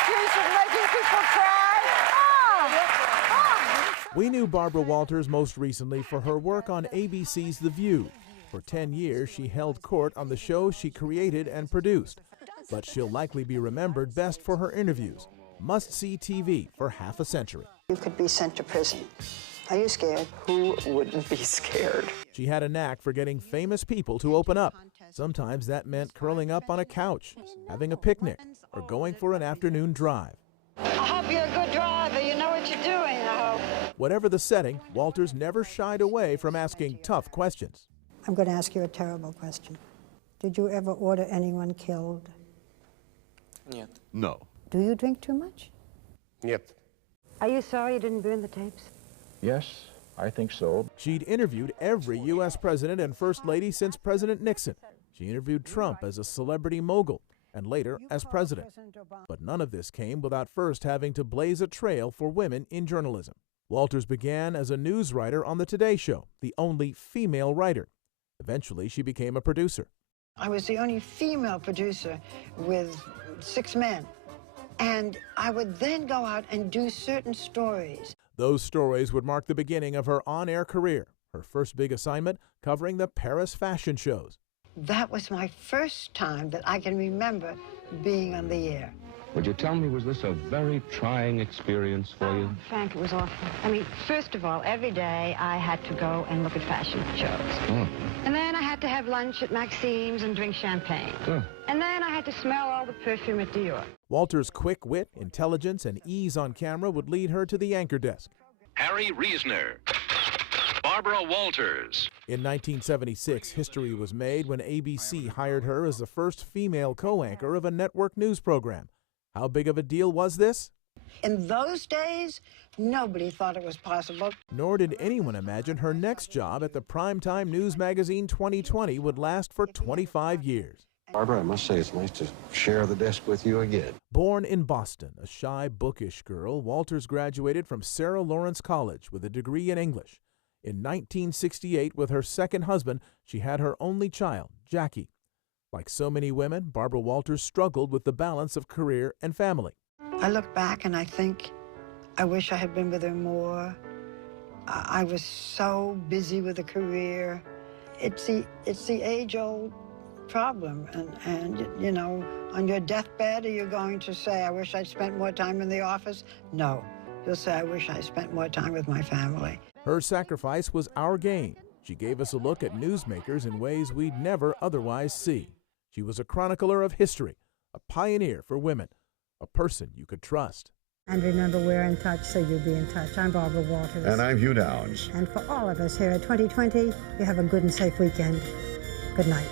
accused of making people cry? We knew Barbara Walters most recently for her work on ABC's The View. For 10 years, she held court on the show she created and produced. But she'll likely be remembered best for her interviews. Must-see TV for half a century. You could be sent to prison. Are you scared? Who wouldn't be scared? She had a knack for getting famous people to open up. Sometimes that meant curling up on a couch, having a picnic, or going for an afternoon drive. I hope you're a good driver. You know what you're doing, I hope. Whatever the setting, Walters never shied away from asking tough questions. I'm going to ask you a terrible question. Did you ever order anyone killed? Нет. No. Do you drink too much? Нет. Are you sorry you didn't burn the tapes? Yes, I think so. She'd interviewed every U.S. president and first lady since President Nixon. She interviewed Trump as a celebrity mogul and later as president. But none of this came without first having to blaze a trail for women in journalism. Walters began as a news writer on The Today Show, the only female writer. Eventually, she became a producer. I was the only female producer with 6 men. And I would then go out and do certain stories. Those stories would mark the beginning of her on-air career, her first big assignment covering the Paris fashion shows. That was my first time that I can remember being on the air. Would you tell me, was this a very trying experience for you? Frank, it was awful. I mean, first of all, every day I had to go and look at fashion shows. And then I had to have lunch at Maxime's and drink champagne. And then I had to smell all the perfume at Dior. Walters' quick wit, intelligence, and ease on camera would lead her to the anchor desk. Harry Reasoner. Barbara Walters. In 1976, history was made when ABC hired her as the first female co-anchor of a network news program. How big of a deal was this? In those days, nobody thought it was possible. Nor did anyone imagine her next job at the primetime news magazine 2020 would last for 25 years. Barbara, I must say it's nice to share the desk with you again. Born in Boston, a shy, bookish girl, Walters graduated from Sarah Lawrence College with a degree in English. In 1968, with her second husband, she had her only child, Jackie. Like so many women, Barbara Walters struggled with the balance of career and family. I look back and I think, I wish I had been with her more. I was so busy with a career. It's the age-old problem. And, you know, on your deathbed, are you going to say, I wish I'd spent more time in the office? No. You'll say, I wish I spent more time with my family. Her sacrifice was our gain. She gave us a look at newsmakers in ways we'd never otherwise see. She was a chronicler of history, a pioneer for women, a person you could trust. And remember, we're in touch, so you'll be in touch. I'm Barbara Walters. And I'm Hugh Downs. And for all of us here at 2020, you have a good and safe weekend. Good night.